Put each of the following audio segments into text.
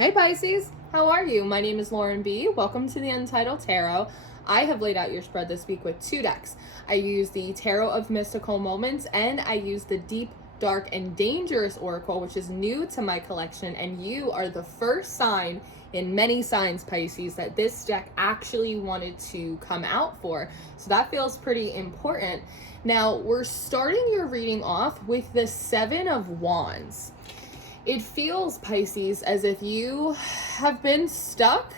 Hey Pisces, how are you? My name is Lauren B. Welcome to the Untitled Tarot. I have laid out your spread this week with two decks. I use the Tarot of Mystical Moments and I use the Deep, Dark, and Dangerous Oracle, which is new to my collection, and you are the first sign in many signs, Pisces, that this deck actually wanted to come out for. So that feels pretty important. Now, we're starting your reading off with the Seven of Wands. It feels, Pisces, as if you have been stuck.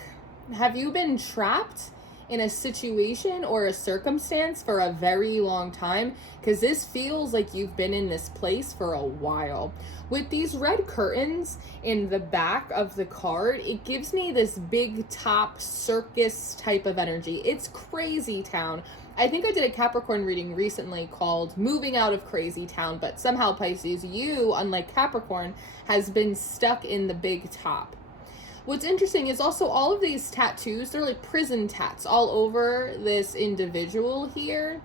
Have you been trapped in a situation or a circumstance for a very long time? Because this feels like you've been in this place for a while. With these red curtains in the back of the card, it gives me this big top circus type of energy. It's crazy town. I think I did a Capricorn reading recently called Moving Out of Crazy Town, but somehow, Pisces, you, unlike Capricorn, has been stuck in the big top. What's interesting is also all of these tattoos, they're like prison tats all over this individual here.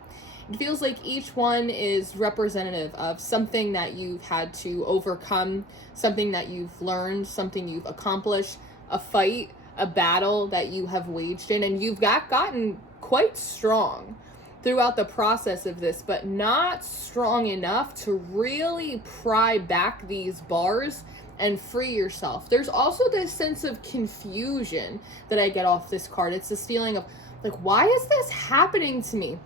It feels like each one is representative of something that you've had to overcome, something that you've learned, something you've accomplished, a fight, a battle that you have waged in, and you've gotten quite strong throughout the process of this, but not strong enough to really pry back these bars and free yourself. There's also this sense of confusion that I get off this card. It's this feeling of like, why is this happening to me?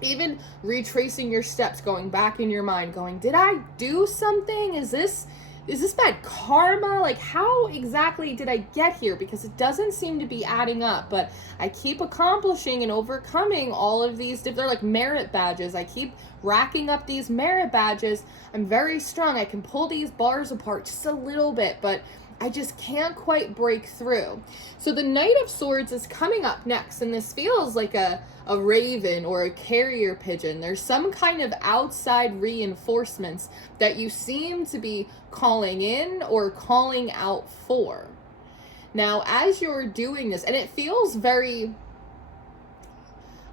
Even retracing your steps, going back in your mind, going, did I do something? Is this bad karma? Like, how exactly did I get here? Because it doesn't seem to be adding up, but I keep accomplishing and overcoming all of these. They're like merit badges. I keep racking up these merit badges. I'm very strong. I can pull these bars apart just a little bit, but I just can't quite break through. So the Knight of Swords is coming up next, and this feels like a raven or a carrier pigeon. There's some kind of outside reinforcements that you seem to be calling in or calling out for. Now, as you're doing this, and it feels very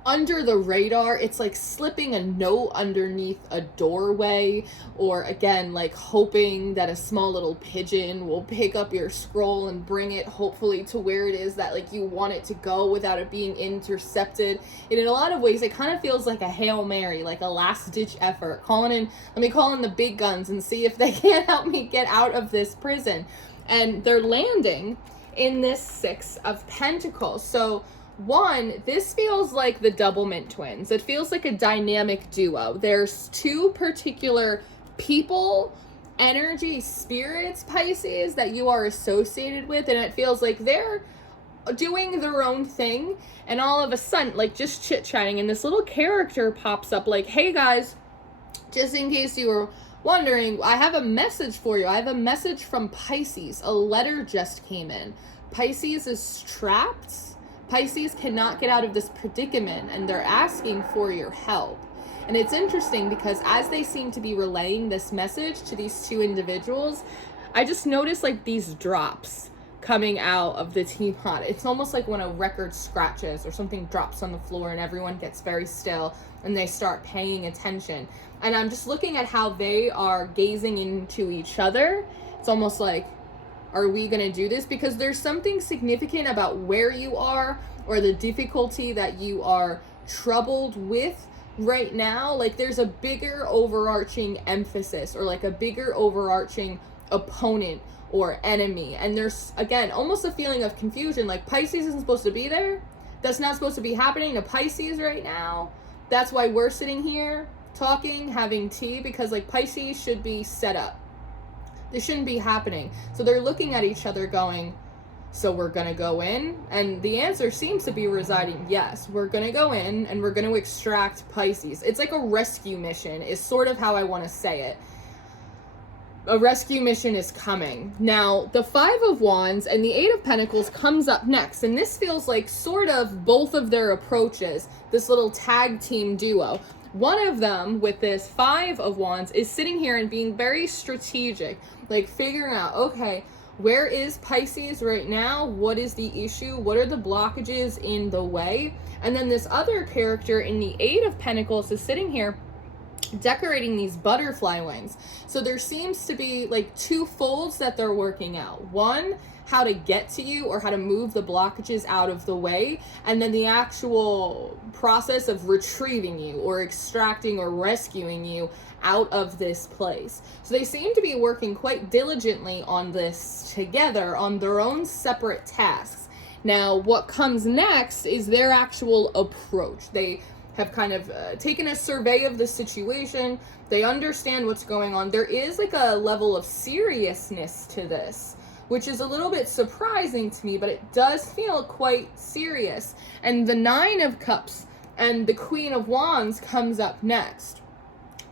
under the radar, it's like slipping a note underneath a doorway, or again, like hoping that a small little pigeon will pick up your scroll and bring it hopefully to where it is that like you want it to go without it being intercepted. And in a lot of ways, it kind of feels like a Hail Mary, like a last ditch effort. Let me call in the big guns and see if they can't help me get out of this prison. And they're landing in this Six of Pentacles. So one, this feels like the Doublemint twins. It feels like a dynamic duo. There's two particular people, energy, spirits, Pisces, that you are associated with, and it feels like they're doing their own thing, and all of a sudden, like just chit-chatting, and this little character pops up like, hey guys, just in case you were wondering, I have a message for you. I have a message from Pisces. A letter just came in. Pisces is trapped. Pisces cannot get out of this predicament, and they're asking for your help. And it's interesting because as they seem to be relaying this message to these two individuals, I just noticed like these drops coming out of the teapot. It's almost like when a record scratches or something drops on the floor and everyone gets very still and they start paying attention. And I'm just looking at how they are gazing into each other. It's almost like, are we going to do this? Because there's something significant about where you are or the difficulty that you are troubled with right now. Like there's a bigger overarching emphasis or like a bigger overarching opponent or enemy. And there's, again, almost a feeling of confusion. Like Pisces isn't supposed to be there. That's not supposed to be happening to Pisces right now. That's why we're sitting here talking, having tea, because like Pisces should be set up. This shouldn't be happening. So they're looking at each other going, so we're going to go in? And the answer seems to be residing, yes, we're going to go in and we're going to extract Pisces. It's like a rescue mission is sort of how I want to say it. A rescue mission is coming. Now, the Five of Wands and the Eight of Pentacles comes up next. And this feels like sort of both of their approaches, this little tag team duo. One of them with this Five of Wands is sitting here and being very strategic, like figuring out, okay, where is Pisces right now? What is the issue? What are the blockages in the way? And then this other character in the Eight of Pentacles is sitting here decorating these butterfly wings. So there seems to be like two folds that they're working out. One, how to get to you or how to move the blockages out of the way, and then the actual process of retrieving you or extracting or rescuing you out of this place. So they seem to be working quite diligently on this together on their own separate tasks. Now, what comes next is their actual approach. They have kind of taken a survey of the situation. They understand what's going on. There is like a level of seriousness to this, which is a little bit surprising to me, but it does feel quite serious. And the Nine of Cups and the Queen of Wands comes up next.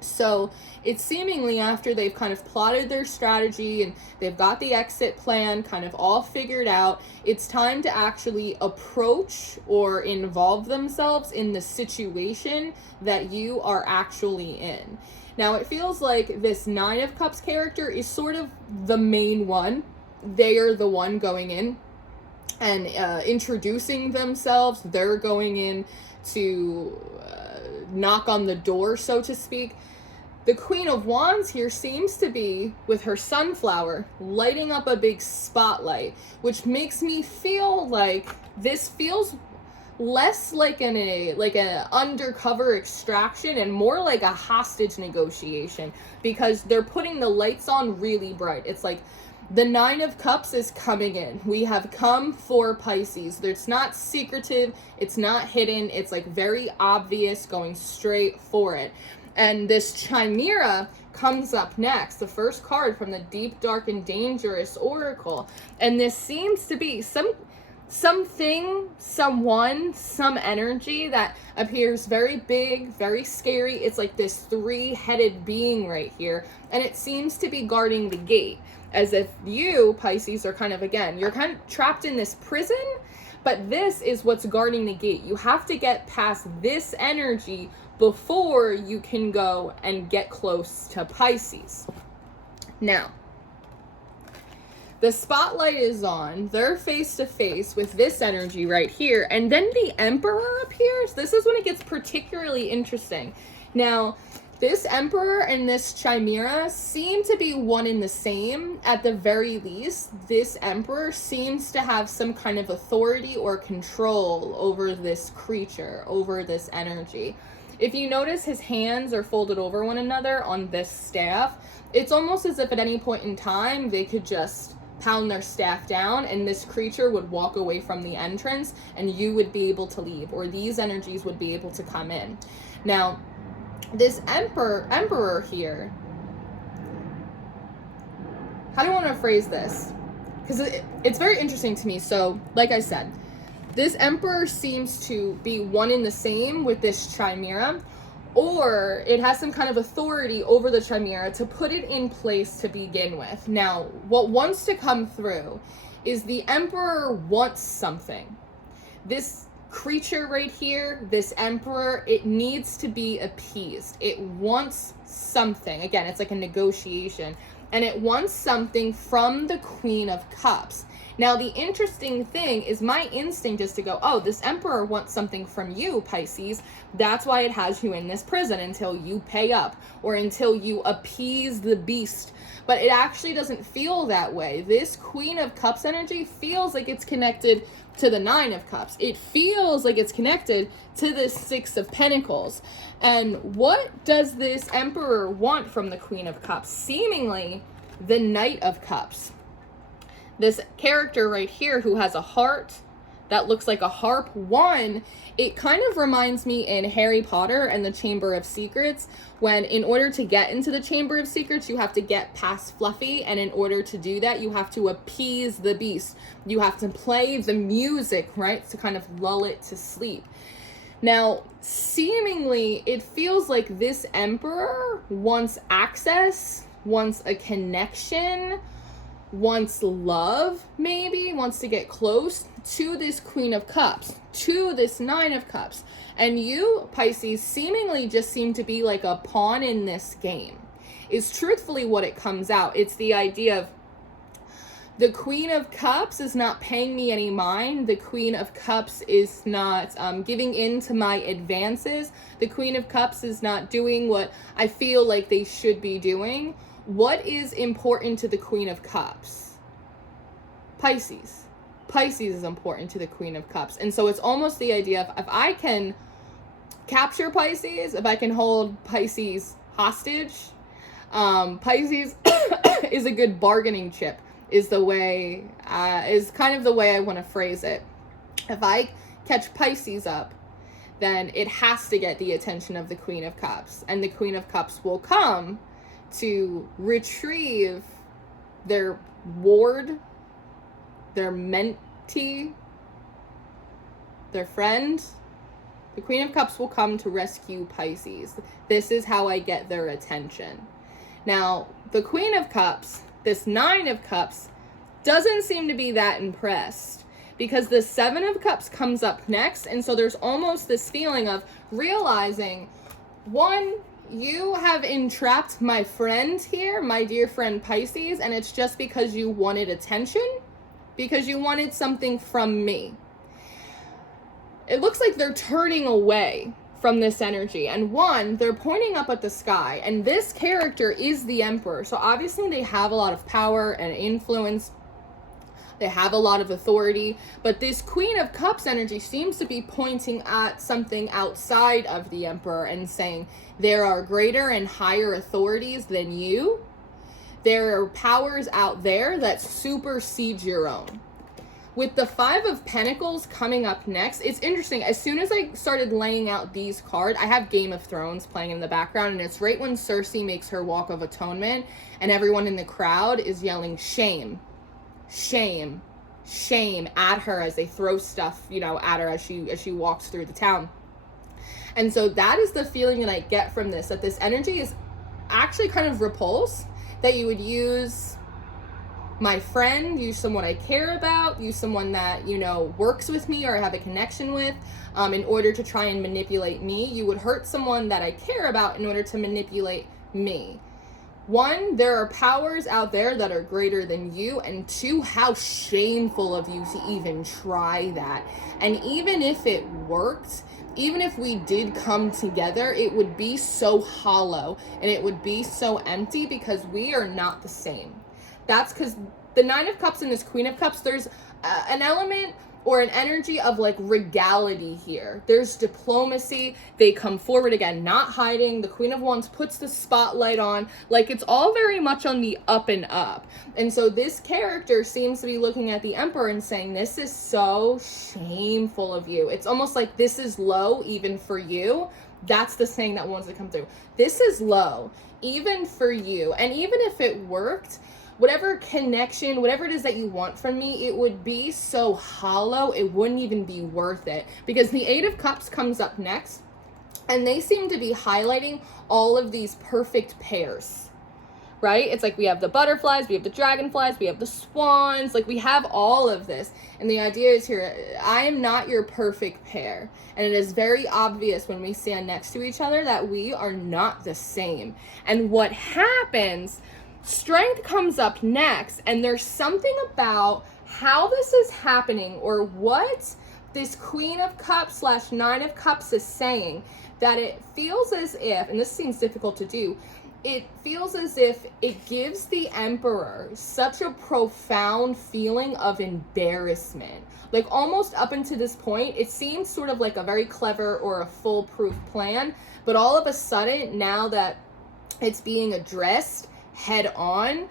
So it's seemingly after they've kind of plotted their strategy and they've got the exit plan kind of all figured out, it's time to actually approach or involve themselves in the situation that you are actually in. Now, it feels like this Nine of Cups character is sort of the main one. They are the one going in and introducing themselves. They're going in to knock on the door, so to speak. The Queen of Wands here seems to be, with her sunflower, lighting up a big spotlight, which makes me feel like this feels less like an undercover extraction and more like a hostage negotiation, because they're putting the lights on really bright. It's like the Nine of Cups is coming in. We have come for Pisces. It's not secretive. It's not hidden. It's like very obvious, going straight for it. And this Chimera comes up next, the first card from the Deep, Dark, and Dangerous Oracle. And this seems to be something, someone, some energy that appears very big, very scary. It's like this three-headed being right here. And it seems to be guarding the gate. As if you, Pisces, are kind of, again, you're kind of trapped in this prison, but this is what's guarding the gate. You have to get past this energy before you can go and get close to Pisces. Now, the spotlight is on. They're face to face with this energy right here. And then the Emperor appears. This is when it gets particularly interesting. Now, this Emperor and this Chimera seem to be one and the same. At the very least, this Emperor seems to have some kind of authority or control over this creature, over this energy. If you notice, his hands are folded over one another on this staff. It's almost as if at any point in time, they could just pound their staff down and this creature would walk away from the entrance and you would be able to leave, or these energies would be able to come in. Now, this emperor here, how do you want to phrase this? Because it's very interesting to me. So, like I said, this Emperor seems to be one and the same with this Chimera, or it has some kind of authority over the Chimera to put it in place to begin with. Now, what wants to come through is the Emperor wants something. This creature right here, this Emperor, it needs to be appeased. It wants something. Again, it's like a negotiation. And it wants something from the Queen of Cups. Now, the interesting thing is my instinct is to go, oh, this Emperor wants something from you, Pisces. That's why it has you in this prison until you pay up or until you appease the beast. But it actually doesn't feel that way. This Queen of Cups energy feels like it's connected to the Nine of Cups. It feels like it's connected to the Six of Pentacles. And what does this Emperor want from the Queen of Cups? Seemingly the Knight of Cups. This character right here who has a heart that looks like a harp. One, it kind of reminds me in Harry Potter and the Chamber of Secrets, when in order to get into the Chamber of Secrets, you have to get past Fluffy, and in order to do that, you have to appease the beast. You have to play the music, right, to kind of lull it to sleep. Now, seemingly, it feels like this Emperor wants access, wants a connection, wants love, maybe, wants to get close to this Queen of Cups, to this Nine of Cups. And you, Pisces, seemingly just seem to be like a pawn in this game, is truthfully what it comes out. It's the idea of The Queen of Cups is not paying me any mind. The Queen of Cups is not giving in to my advances. The Queen of Cups is not doing what I feel like they should be doing. What is important to the Queen of Cups? Pisces. Pisces is important to the Queen of Cups. And so it's almost the idea of, if I can capture Pisces, if I can hold Pisces hostage, Pisces is a good bargaining chip, is kind of the way I want to phrase it. If I catch Pisces up, then it has to get the attention of the Queen of Cups, and the Queen of Cups will come to retrieve their ward, their mentee, their friend. The Queen of Cups will come to rescue Pisces. This is how I get their attention. Now, the Queen of Cups, this Nine of Cups, doesn't seem to be that impressed, because the Seven of Cups comes up next, and so there's almost this feeling of realizing, one, you have entrapped my friend here, my dear friend Pisces, and it's just because you wanted attention, because you wanted something from me. It looks like they're turning away from this energy, and one, they're pointing up at the sky, and this character is the Emperor, so obviously they have a lot of power and influence, they have a lot of authority, but this Queen of Cups energy seems to be pointing at something outside of the Emperor and saying, there are greater and higher authorities than you, there are powers out there that supersede your own. With the Five of Pentacles coming up next, it's interesting. As soon as I started laying out these cards, I have Game of Thrones playing in the background, and it's right when Cersei makes her walk of atonement, and everyone in the crowd is yelling, shame, shame, shame at her as they throw stuff, at her as she walks through the town. And so that is the feeling that I get from this, that this energy is actually kind of repulsed, that you would use my friend, use someone I care about, use someone that, works with me or I have a connection with, in order to try and manipulate me. You would hurt someone that I care about in order to manipulate me. One, there are powers out there that are greater than you, and two, how shameful of you to even try that. And even if it worked, even if we did come together, it would be so hollow and it would be so empty, because we are not the same. That's because the Nine of Cups and this Queen of Cups, there's an element or an energy of like regality here. There's diplomacy. They come forward again, not hiding. The Queen of Wands puts the spotlight on. Like, it's all very much on the up and up. And so this character seems to be looking at the Emperor and saying, this is so shameful of you. It's almost like this is low even for you. That's the saying that wants to come through. This is low even for you. And even if it worked, whatever connection, whatever it is that you want from me, it would be so hollow, it wouldn't even be worth it. Because the Eight of Cups comes up next, and they seem to be highlighting all of these perfect pairs, right? It's like we have the butterflies, we have the dragonflies, we have the swans, like we have all of this. And the idea is here, I am not your perfect pair. And it is very obvious when we stand next to each other that we are not the same. And what happens, Strength comes up next, and there's something about how this is happening, or what this Queen of Cups / Nine of Cups is saying, that it feels as if, and this seems difficult to do, it feels as if it gives the Emperor such a profound feeling of embarrassment. Like, almost up until this point, it seems sort of like a very clever or a foolproof plan, but all of a sudden, now that it's being addressed head on,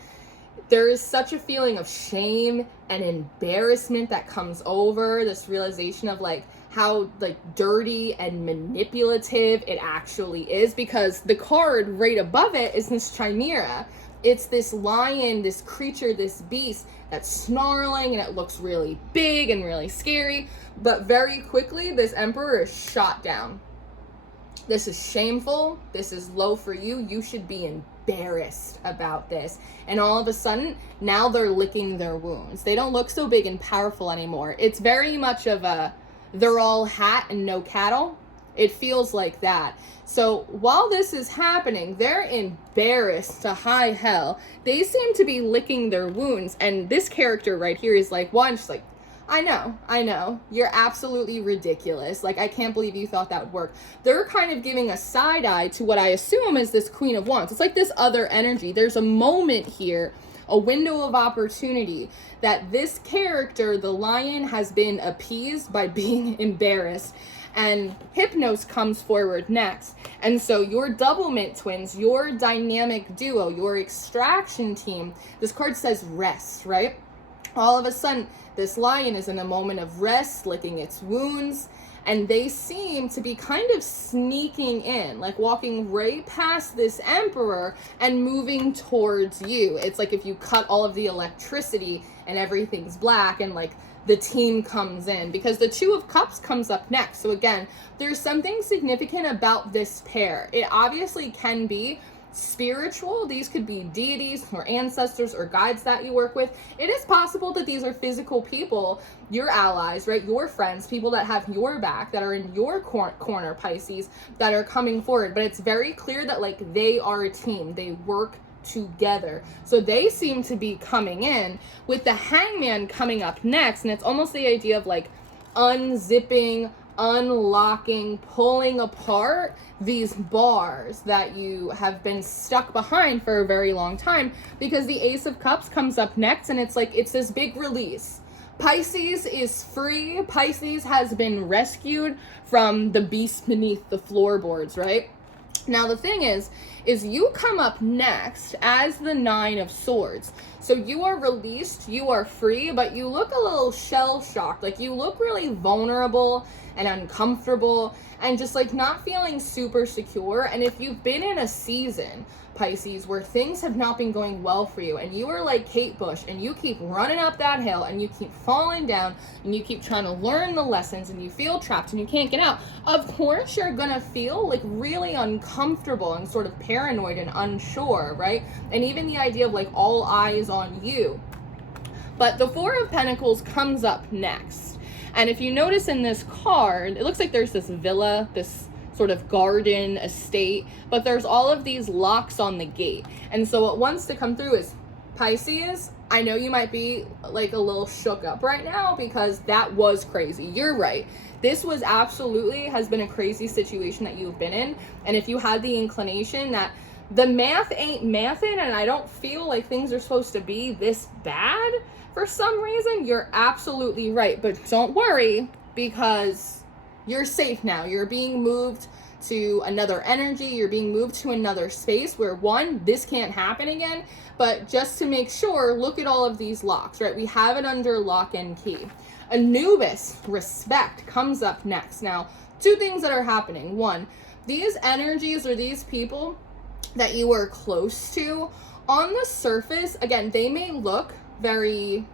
there is such a feeling of shame and embarrassment that comes over, this realization of like how like dirty and manipulative it actually is, because the card right above it is this chimera. It's this lion, this creature, this beast that's snarling, and it looks really big and really scary, but very quickly this Emperor is shot down. This is shameful. This is low for you. You should be embarrassed about this. And all of a sudden, now they're licking their wounds. They don't look so big and powerful anymore. It's very much of a, they're all hat and no cattle. It feels like that. So while this is happening, they're embarrassed to high hell. They seem to be licking their wounds. And this character right here is like, one, just like, I know. You're absolutely ridiculous. Like, I can't believe you thought that would work. They're kind of giving a side eye to what I assume is this Queen of Wands. It's like this other energy. There's a moment here, a window of opportunity, that this character, the lion, has been appeased by being embarrassed. And Hypnos comes forward next. And so your Doublemint twins, your dynamic duo, your extraction team, this card says rest, right? All of a sudden, this lion is in a moment of rest, licking its wounds, and they seem to be kind of sneaking in, like walking right past this emperor and moving towards you. It's like if you cut all of the electricity and everything's black and like the team comes in, because the Two of Cups comes up next. So again, there's something significant about this pair. It obviously can be spiritual. These could be deities or ancestors or guides that you work with. It is possible that these are physical people, your allies, right? Your friends, people that have your back, that are in your corner, Pisces, that are coming forward. But it's very clear that like they are a team. They work together. So they seem to be coming in with the Hangman coming up next. And it's almost the idea of like unzipping, unlocking, pulling apart these bars that you have been stuck behind for a very long time, because the Ace of Cups comes up next, and it's like it's this big release. Pisces is free. Pisces has been rescued from the beast beneath the floorboards, right? Now the thing is you come up next as the Nine of Swords. So you are released, you are free, but you look a little shell-shocked. Like you look really vulnerable and uncomfortable and just like not feeling super secure. And if you've been in a season, Pisces, where things have not been going well for you and you are like Kate Bush and you keep running up that hill and you keep falling down and you keep trying to learn the lessons and you feel trapped and you can't get out, of course you're gonna feel like really uncomfortable and sort of paranoid and unsure, right? And even the idea of like all eyes on you. But the Four of Pentacles comes up next. And if you notice in this card, it looks like there's this villa, this sort of garden estate, but there's all of these locks on the gate. And so what wants to come through is, Pisces, I know you might be like a little shook up right now because that was crazy. You're right. This was absolutely has been a crazy situation that you've been in. And if you had the inclination that the math ain't mathin' and I don't feel like things are supposed to be this bad for some reason, you're absolutely right. But don't worry, because you're safe now. You're being moved to another energy. You're being moved to another space where, one, this can't happen again. But just to make sure, look at all of these locks, right? We have it under lock and key. Anubis, respect, comes up next. Now, two things that are happening. One, these energies or these people that you are close to, on the surface, again, they may look very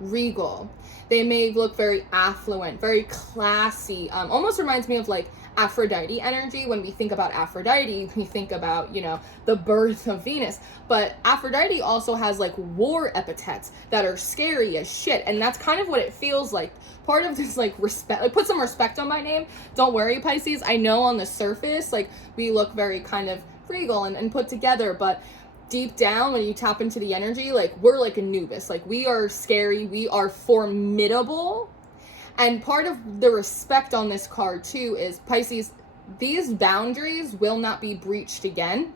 regal. They may look very affluent, very classy. Almost reminds me of like Aphrodite energy. When we think about Aphrodite, we think about, you know, the birth of Venus. But Aphrodite also has like war epithets that are scary as shit. And that's kind of what it feels like. Part of this like respect, like put some respect on my name. Don't worry, Pisces. I know on the surface, like we look very kind of regal and put together, but deep down, when you tap into the energy, like we're like Anubis, like we are scary, we are formidable. And part of the respect on this card too is, Pisces, these boundaries will not be breached again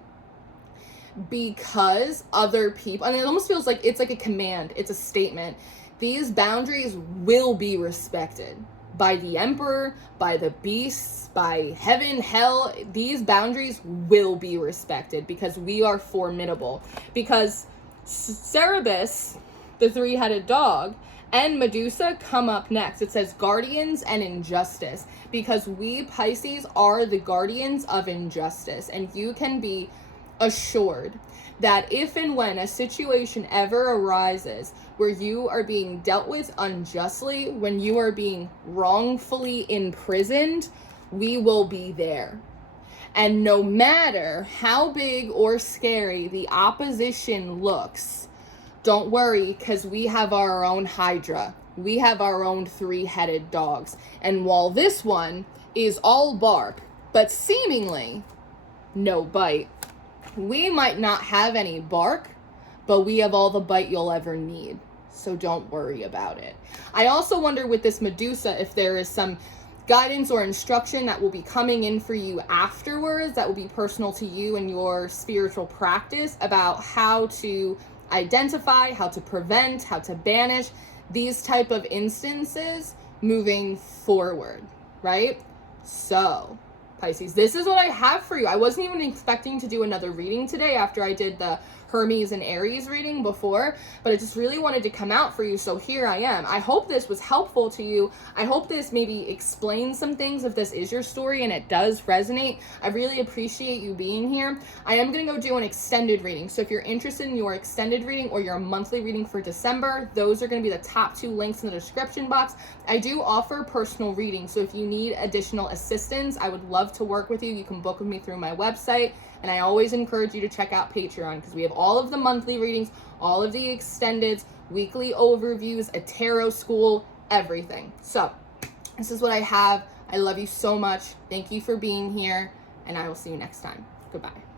because other people, and it almost feels like it's like a command, it's a statement. These boundaries will be respected by the emperor, by the beasts, by heaven, hell. These boundaries will be respected because we are formidable. Because Cerberus, the three-headed dog, and Medusa come up next. It says guardians and injustice, because we Pisces are the guardians of injustice. And you can be assured that if and when a situation ever arises where you are being dealt with unjustly, when you are being wrongfully imprisoned, we will be there. And no matter how big or scary the opposition looks, don't worry, because we have our own Hydra. we have our own three-headed dogs. And while this one is all bark, but seemingly no bite, we might not have any bark, but we have all the bite you'll ever need. So don't worry about it. I also wonder with this Medusa if there is some guidance or instruction that will be coming in for you afterwards that will be personal to you and your spiritual practice about how to identify, how to prevent, how to banish these type of instances moving forward, right? So, Pisces, this is what I have for you. I wasn't even expecting to do another reading today after I did the Hermes and Aries reading before, but I just really wanted to come out for you, so here I am. I hope this was helpful to you. I hope this maybe explains some things if this is your story and it does resonate. I really appreciate you being here. I am going to go do an extended reading, so if you're interested in your extended reading or your monthly reading for December, those are going to be the top 2 links in the description box. I do offer personal readings, so if you need additional assistance, I would love to work with you. You can book with me through my website. And I always encourage you to check out Patreon because we have all of the monthly readings, all of the extendeds, weekly overviews, a tarot school, everything. So this is what I have. I love you so much. Thank you for being here, and I will see you next time. Goodbye.